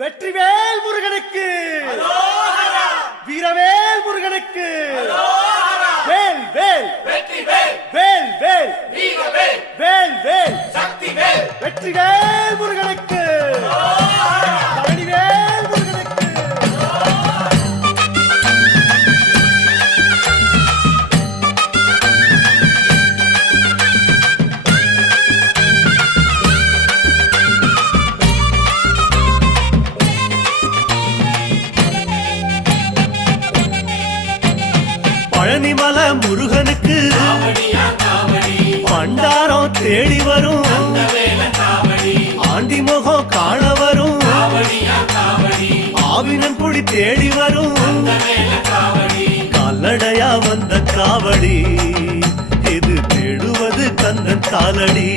வெற்றிவேல் முருகனுக்கு, வீரவேல் முருகனுக்கு, வேல் வேல் வேல் வேல் வேல் வேல் வெற்றிவேல் முருகனுக்கு, பழனிவேல் முருகனுக்கு. பழனிமல முருகனுக்கு பண்டாரம் தேடி வரும், ஆண்டி முகம் காண வரும், ஆவினன் குடி தேடி வரும், கால்நடையா வந்த காவடி இது தேடுவது கந்தன் காலடி.